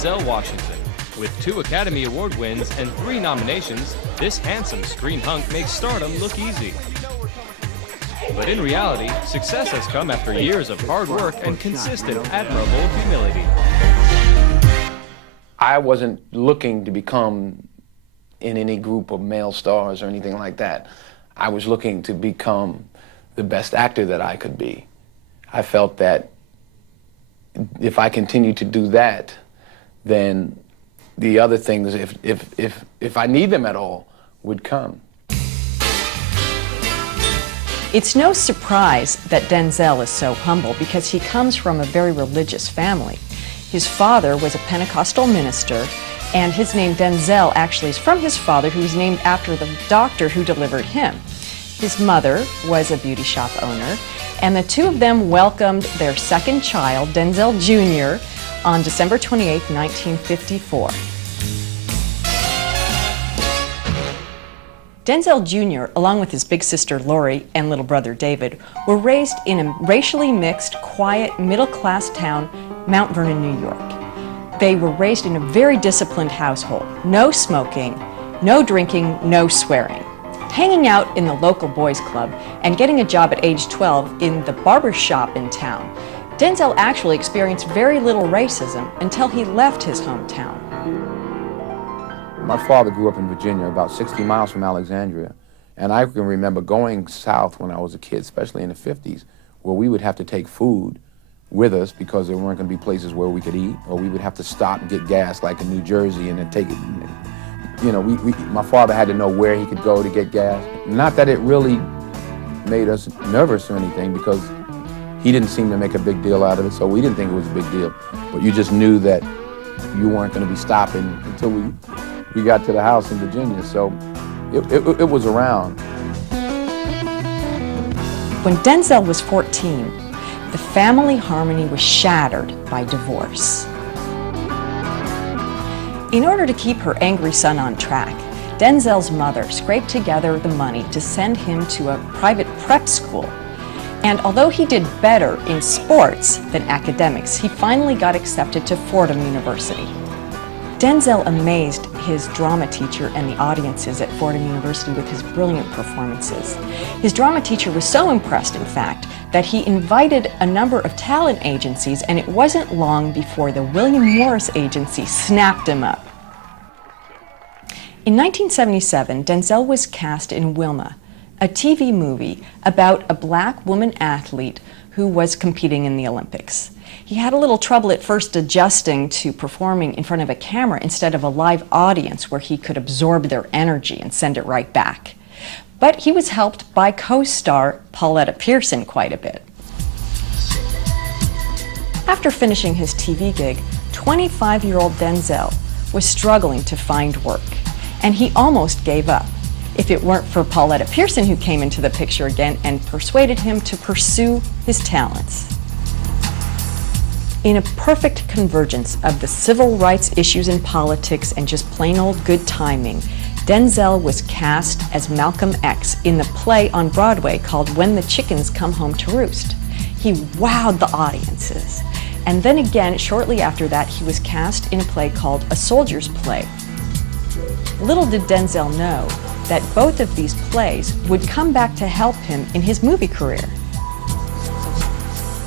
Denzel Washington. With 2 Academy Award wins and 3 nominations, this handsome screen hunk makes stardom look easy. But in reality, success has come after years of hard work and consistent, admirable humility. I wasn't looking to become in any group of male stars or anything like that. I was looking to become the best actor that I could be. I felt that if I continued to do that, then the other things, if I need them at all, would come. It's no surprise that Denzel is so humble because he comes from a very religious family. His father was a Pentecostal minister, and his name Denzel actually is from his father, who was named after the doctor who delivered him. His mother was a beauty shop owner, and the 2 of them welcomed their second child, Denzel Jr., on December 28, 1954. Denzel Jr., along with his big sister Lori and little brother David, were raised in a racially mixed, quiet, middle-class town, Mount Vernon, New York. They were raised in a very disciplined household. No smoking, no drinking, no swearing. Hanging out in the local boys club and getting a job at age 12 in the barber shop in town, Denzel actually experienced very little racism until he left his hometown. My father grew up in Virginia, about 60 miles from Alexandria, and I can remember going south when I was a kid, especially in the 50s, where we would have to take food with us because there weren't going to be places where we could eat, or we would have to stop and get gas, like in New Jersey, and then take it. You know, my father had to know where he could go to get gas. Not that it really made us nervous or anything, because he didn't seem to make a big deal out of it, so we didn't think it was a big deal. But you just knew that you weren't going to be stopping until we got to the house in Virginia, so it was around. When Denzel was 14, the family harmony was shattered by divorce. In order to keep her angry son on track, Denzel's mother scraped together the money to send him to a private prep school. And although he did better in sports than academics, he finally got accepted to Fordham University. Denzel amazed his drama teacher and the audiences at Fordham University with his brilliant performances. His drama teacher was so impressed, in fact, that he invited a number of talent agencies, and it wasn't long before the William Morris Agency snapped him up. In 1977, Denzel was cast in Wilma, a TV movie about a black woman athlete who was competing in the Olympics. He had a little trouble at first adjusting to performing in front of a camera instead of a live audience where he could absorb their energy and send it right back. But he was helped by co-star Pauletta Pearson quite a bit. After finishing his TV gig, 25-year-old Denzel was struggling to find work, and he almost gave up, if it weren't for Pauletta Pearson, who came into the picture again and persuaded him to pursue his talents. In a perfect convergence of the civil rights issues in politics and just plain old good timing, Denzel was cast as Malcolm X in the play on Broadway called When the Chickens Come Home to Roost. He wowed the audiences. And then again, shortly after that, he was cast in a play called A Soldier's Play. Little did Denzel know that both of these plays would come back to help him in his movie career.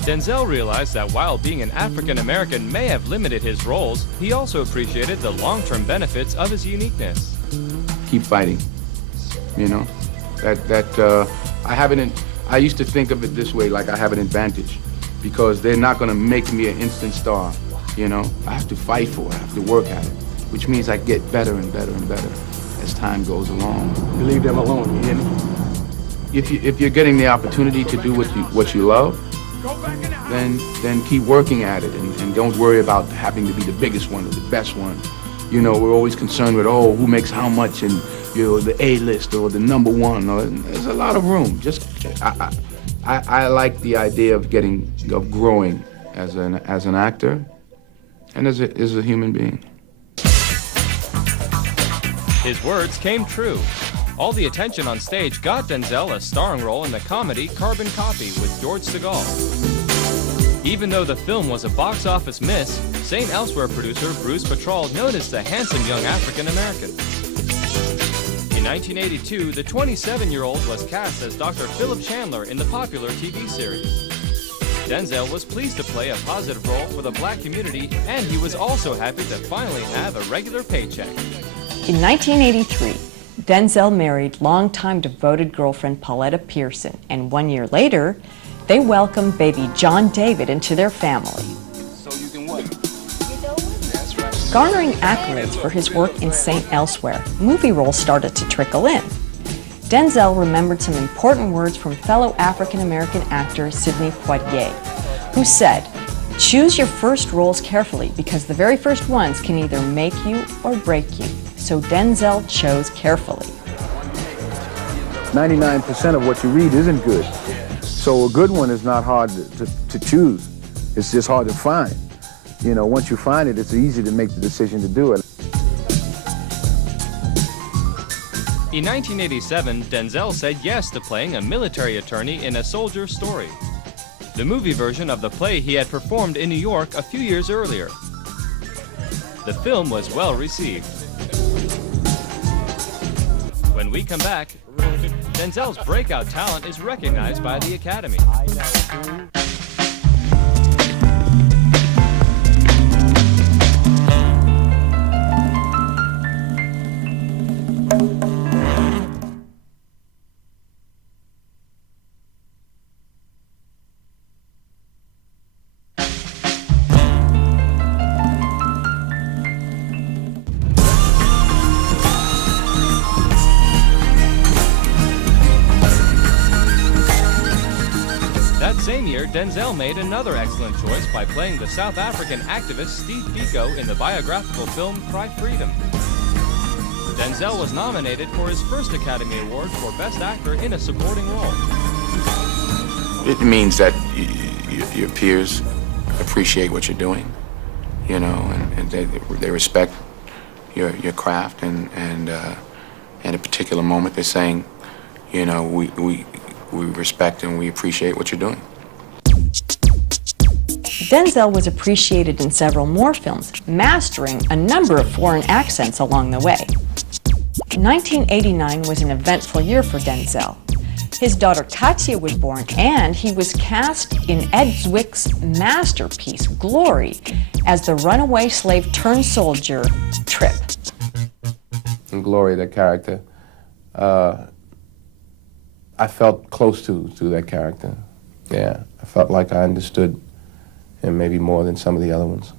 Denzel realized that while being an African American may have limited his roles, he also appreciated the long-term benefits of his uniqueness. Keep fighting, you know? I used to think of it this way, like I have an advantage, because they're not gonna make me an instant star, you know? I have to fight for it, I have to work at it, which means I get better and better and better as time goes along. You leave them alone, you hear me? If you're getting the opportunity to do what you love, then keep working at it, and don't worry about having to be the biggest one or the best one. You know, we're always concerned with, oh, who makes how much, and, you know, the A-list or the #1. Or, there's a lot of room. I like the idea of growing as an actor and as a human being. His words came true. All the attention on stage got Denzel a starring role in the comedy Carbon Copy with George Segal. Even though the film was a box office miss, St. Elsewhere producer Bruce Petrol noticed the handsome young African-American. In 1982, the 27-year-old was cast as Dr. Philip Chandler in the popular TV series. Denzel was pleased to play a positive role for the black community, and he was also happy to finally have a regular paycheck. In 1983, Denzel married longtime devoted girlfriend Pauletta Pearson, and 1 year later, they welcomed baby John David into their family. So you can what? Garnering accolades for his work in St. Elsewhere, movie roles started to trickle in. Denzel remembered some important words from fellow African-American actor Sidney Poitier, who said, "Choose your first roles carefully because the very first ones can either make you or break you." So Denzel chose carefully. 99% of what you read isn't good. So a good one is not hard to choose. It's just hard to find. You know, once you find it, it's easy to make the decision to do it. In 1987, Denzel said yes to playing a military attorney in A Soldier's Story, the movie version of the play he had performed in New York a few years earlier. The film was well received. When we come back, Denzel's breakout talent is recognized by the Academy. That same year, Denzel made another excellent choice by playing the South African activist Steve Biko in the biographical film Cry Freedom. Denzel was nominated for his first Academy Award for Best Actor in a Supporting Role. It means that your peers appreciate what you're doing, you know, and they respect your craft, and at a particular moment they're saying, you know, we respect and we appreciate what you're doing. Denzel was appreciated in several more films, mastering a number of foreign accents along the way. 1989 was an eventful year for Denzel. His daughter Katya was born, and he was cast in Ed Zwick's masterpiece, Glory, as the runaway slave turned soldier, Trip. In Glory, that character, I felt close to that character. Yeah, I felt like I understood him maybe more than some of the other ones.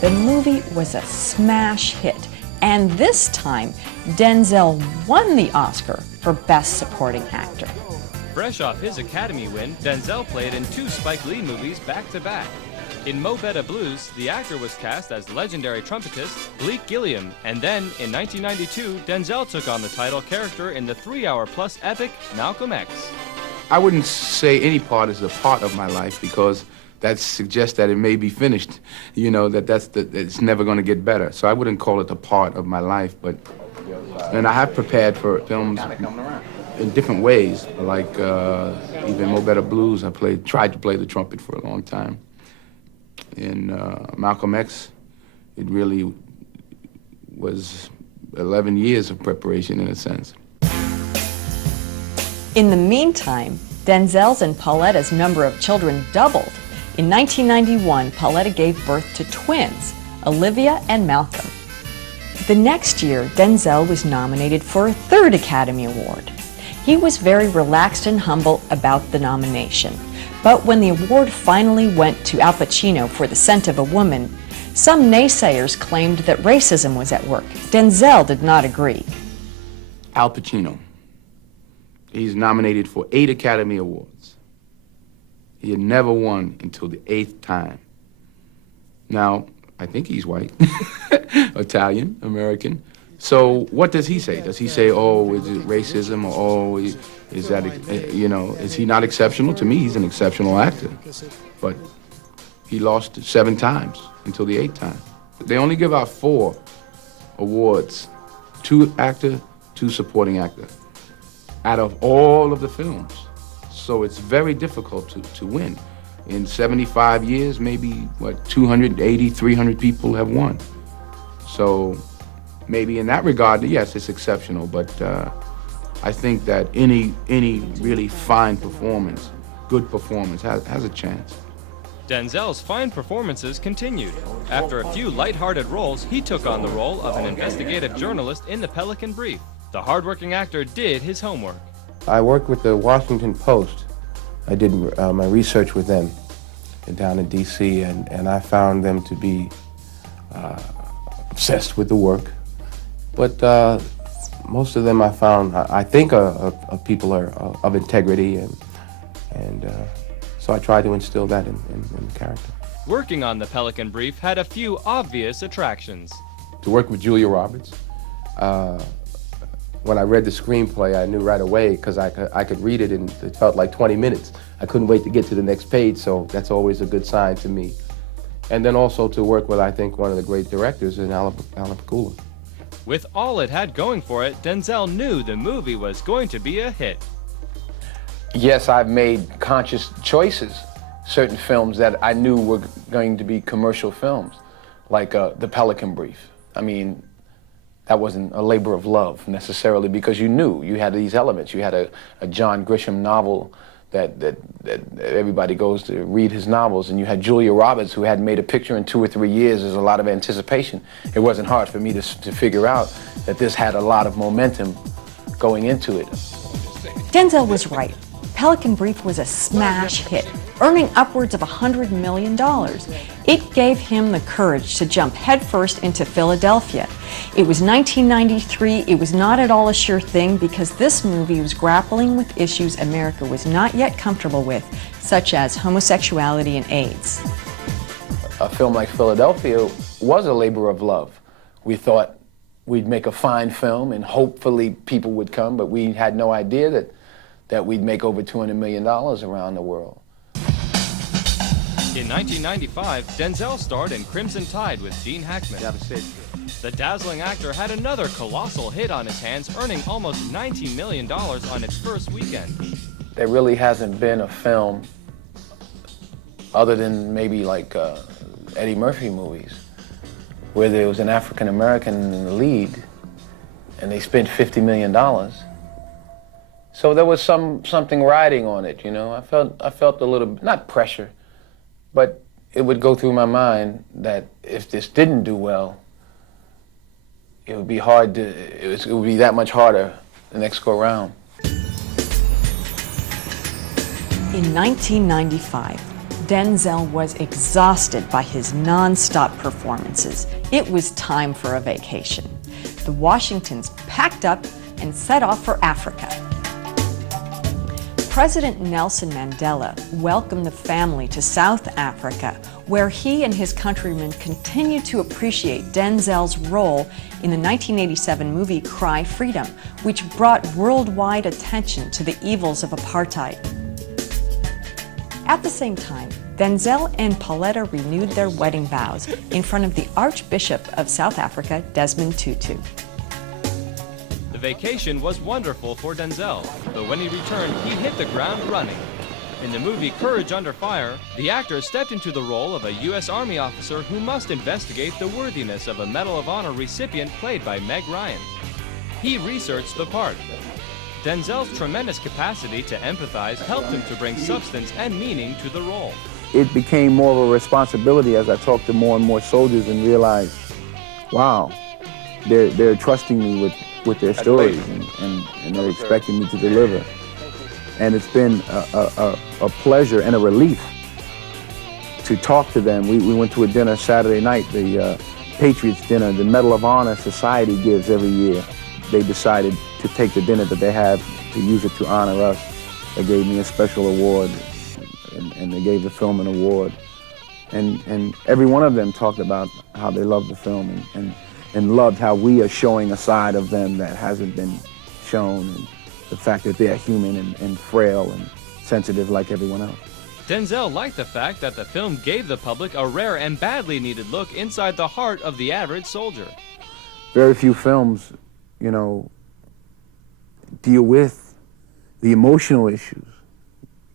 The movie was a smash hit, and this time, Denzel won the Oscar for Best Supporting Actor. Fresh off his Academy win, Denzel played in 2 Spike Lee movies back-to-back. In Mo Better Blues, the actor was cast as legendary trumpetist Bleak Gilliam, and then, in 1992, Denzel took on the title character in the 3-hour-plus epic Malcolm X. I wouldn't say any part is a part of my life because that suggests that it may be finished, you know, it's never going to get better. So I wouldn't call it a part of my life, and I have prepared for films in different ways, like even Mo Better Blues, I tried to play the trumpet for a long time. In Malcolm X, it really was 11 years of preparation in a sense. In the meantime, Denzel's and Pauletta's number of children doubled. In 1991, Pauletta gave birth to twins, Olivia and Malcolm. The next year, Denzel was nominated for a 3rd Academy Award. He was very relaxed and humble about the nomination. But when the award finally went to Al Pacino for The Scent of a Woman, some naysayers claimed that racism was at work. Denzel did not agree. Al Pacino. He's nominated for 8 Academy Awards. He had never won until the 8th time. Now, I think he's white, Italian, American. So what does he say? Does he say, oh, is it racism, or oh, is that, you know, is he not exceptional? To me, he's an exceptional actor. But he lost 7 times until the 8th time. They only give out 4 awards, 2 actor, 2 supporting actor, out of all of the films. So it's very difficult to win. in 75 years, maybe, what, 280, 300 people have won. So maybe in that regard, yes, it's exceptional, but I think that any really fine performance, good performance, has a chance. Denzel's fine performances continued. After a few lighthearted roles, he took on the role of an investigative journalist in The Pelican Brief. The hardworking actor did his homework. I worked with the Washington Post. I did my research with them down in D.C., and I found them to be obsessed with the work. But most of them I found, I think, people are of integrity, and so I tried to instill that in the character. Working on The Pelican Brief had a few obvious attractions. To work with Julia Roberts, when I read the screenplay, I knew right away, because I could read it, and it felt like 20 minutes. I couldn't wait to get to the next page, so that's always a good sign to me. And then also to work with, I think, one of the great directors in Alan Pakula. With all it had going for it, Denzel knew the movie was going to be a hit. Yes, I've made conscious choices, certain films that I knew were going to be commercial films, like The Pelican Brief. I mean, that wasn't a labor of love necessarily, because you knew you had these elements. You had a John Grisham novel that everybody goes to read his novels, and you had Julia Roberts, who hadn't made a picture in 2 or 3 years. There's a lot of anticipation. It wasn't hard for me to figure out that this had a lot of momentum going into it. Denzel was right. Pelican Brief was a smash hit, earning upwards of $100 million. It gave him the courage to jump headfirst into Philadelphia. It was 1993. It was not at all a sure thing, because this movie was grappling with issues America was not yet comfortable with, such as homosexuality and AIDS. A film like Philadelphia was a labor of love. We thought we'd make a fine film and hopefully people would come, but we had no idea that we'd make over $200 million around the world. In 1995, Denzel starred in Crimson Tide with Gene Hackman. The dazzling actor had another colossal hit on his hands, earning almost $19 million on its first weekend. There really hasn't been a film, other than maybe like Eddie Murphy movies, where there was an African American in the lead and they spent $50 million. So there was something riding on it, you know. I felt a little, not pressure, but it would go through my mind that if this didn't do well, it would be hard to, it would be that much harder the next go round. In 1995, Denzel was exhausted by his non-stop performances. It was time for a vacation. The Washingtons packed up and set off for Africa. President Nelson Mandela welcomed the family to South Africa, where he and his countrymen continued to appreciate Denzel's role in the 1987 movie Cry Freedom, which brought worldwide attention to the evils of apartheid. At the same time, Denzel and Pauletta renewed their wedding vows in front of the Archbishop of South Africa, Desmond Tutu. The vacation was wonderful for Denzel, but when he returned, he hit the ground running. In the movie Courage Under Fire, the actor stepped into the role of a U.S. Army officer who must investigate the worthiness of a Medal of Honor recipient played by Meg Ryan. He researched the part. Denzel's tremendous capacity to empathize helped him to bring substance and meaning to the role. It became more of a responsibility as I talked to more and more soldiers and realized, wow, they're trusting me with their stories, and they're expecting me to deliver. And it's been a pleasure and a relief to talk to them. We went to a dinner Saturday night, the Patriots dinner, the Medal of Honor Society gives every year. They decided to take the dinner that they have to use it to honor us. They gave me a special award, and they gave the film an award. And every one of them talked about how they loved the film and loved how we are showing a side of them that hasn't been shown, and the fact that they're human and frail and sensitive like everyone else. Denzel liked the fact that the film gave the public a rare and badly needed look inside the heart of the average soldier. Very few films, you know, deal with the emotional issues,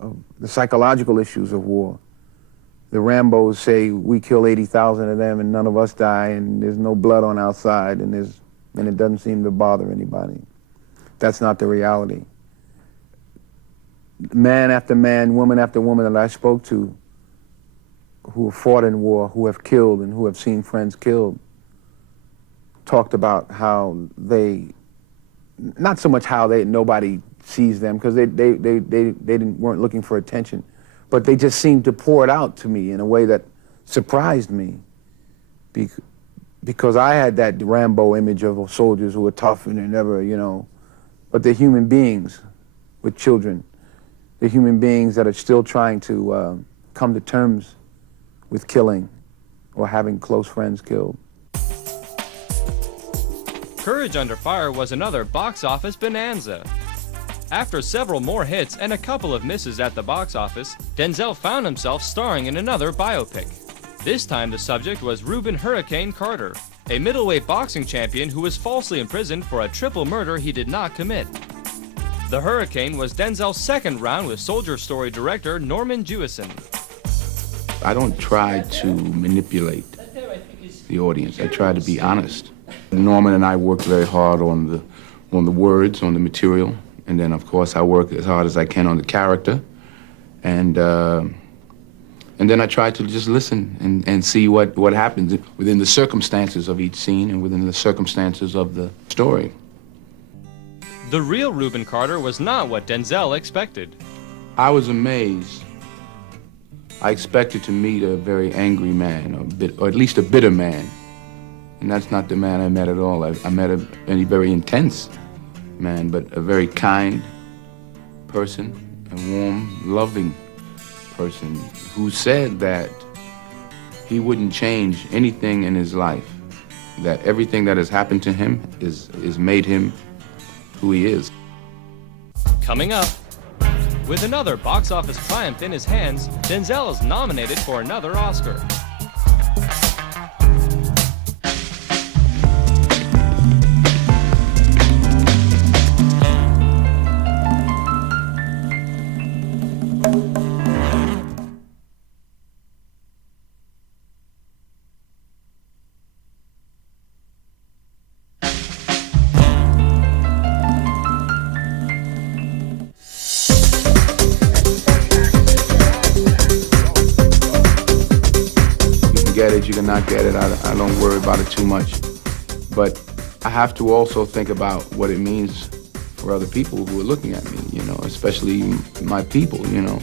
of the psychological issues of war. the Rambos say we kill 80,000 of them and none of us die and there's no blood on our side and it doesn't seem to bother anybody. That's not the reality. Man after man, woman after woman that I spoke to who have fought in war, who have killed and who have seen friends killed, talked about how they, not so much how nobody sees them because they weren't looking for attention, but they just seemed to pour it out to me in a way that surprised me because I had that Rambo image of soldiers who were tough and they're never, you know, but they're human beings with children. They're human beings that are still trying to come to terms with killing or having close friends killed. Courage Under Fire was another box office bonanza. After several more hits and a couple of misses at the box office, Denzel found himself starring in another biopic. This time the subject was Reuben "Hurricane" Carter, a middleweight boxing champion who was falsely imprisoned for a triple murder he did not commit. The Hurricane was Denzel's second round with Soldier Story director Norman Jewison. I don't try to manipulate the audience. I try to be honest. Norman and I worked very hard on the words, on the material, and then of course I work as hard as I can on the character, and then I try to just listen and see what happens within the circumstances of each scene and within the circumstances of the story. The real Reuben Carter was not what Denzel expected. I was amazed. I expected to meet a very angry man, or at least a bitter man. And that's not the man I met at all. I met a very intense man, but a very kind person, a warm, loving person who said that he wouldn't change anything in his life, that everything that has happened to him is made him who he is. Coming up, with another box office triumph in his hands, Denzel is nominated for another Oscar. Get it, you cannot get it. I don't worry about it too much. But I have to also think about what it means for other people who are looking at me, you know, especially my people, you know.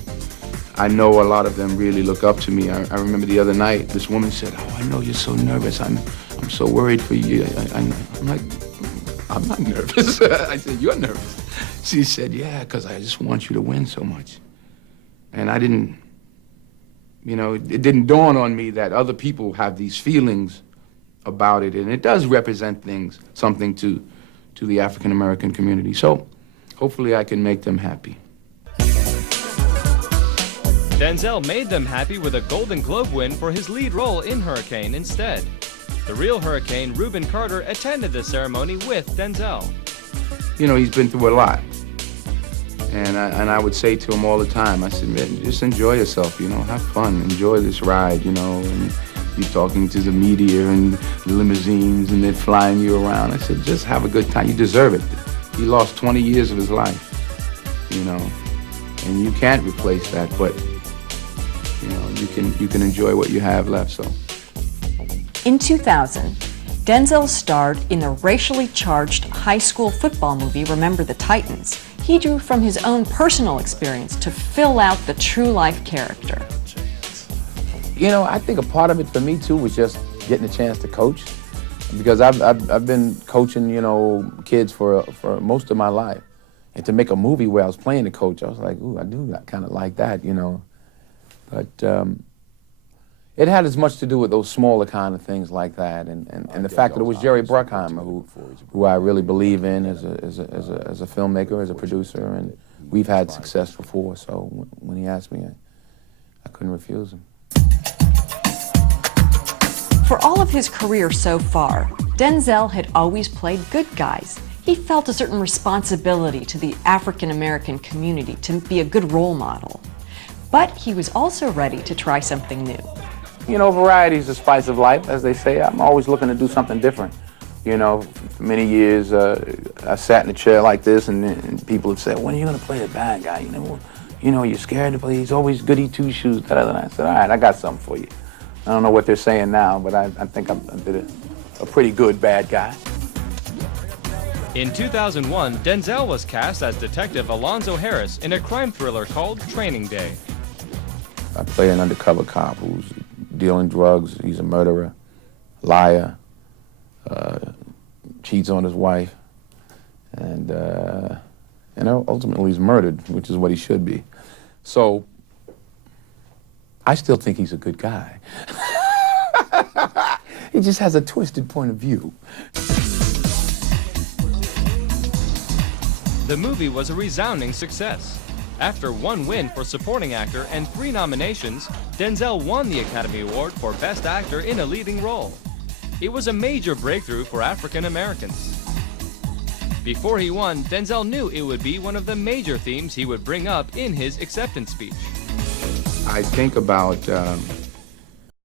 I know a lot of them really look up to me. I remember the other night, this woman said, "Oh, I know you're so nervous. I'm so worried for you." I'm like, "I'm not nervous." I said, "You're nervous." She said, "Yeah, because I just want you to win so much." And I didn't, you know, it didn't dawn on me that other people have these feelings about it, and it does represent something to the African American community. So hopefully I can make them happy. Denzel made them happy with a Golden Globe win for his lead role in Hurricane instead. The real Hurricane, Reuben Carter, attended the ceremony with Denzel. You know, he's been through a lot. And I would say to him all the time, I said, "Man, just enjoy yourself, you know, have fun, enjoy this ride, you know, and you're talking to the media and the limousines and they're flying you around." I said, "Just have a good time, you deserve it." He lost 20 years of his life, you know, and you can't replace that, but, you know, you can enjoy what you have left, so. In 2000, Denzel starred in the racially charged high school football movie, Remember the Titans. He drew from his own personal experience to fill out the true life character. You know, I think a part of it for me too was just getting a chance to coach, because I've been coaching, you know, kids for most of my life, and to make a movie where I was playing the coach, I was like, ooh, I do kind of like that, you know. But it had as much to do with those smaller kind of things like that, and the fact that it was Jerry Bruckheimer who I really believe in as a filmmaker, as a producer, and we've had success before. So when he asked me, I couldn't refuse him. For all of his career so far, Denzel had always played good guys. He felt a certain responsibility to the African American community to be a good role model. But he was also ready to try something new. You know, variety is the spice of life, as they say. I'm always looking to do something different. You know, for many years, I sat in a chair like this, and people have said, when are you going to play the bad guy? You know, you're scared to play. He's always goody two-shoes. And I said, all right, I got something for you. I don't know what they're saying now, but I think I did a pretty good bad guy. In 2001, Denzel was cast as Detective Alonzo Harris in a crime thriller called Training Day. I play an undercover cop who's dealing drugs. He's a murderer, liar, cheats on his wife, and ultimately he's murdered, which is what he should be. So I still think he's a good guy. He just has a twisted point of view. The movie was a resounding success. After 1 win for supporting actor and 3 nominations, Denzel won the Academy Award for Best Actor in a Leading Role. It was a major breakthrough for African Americans. Before he won, Denzel knew it would be one of the major themes he would bring up in his acceptance speech. I think about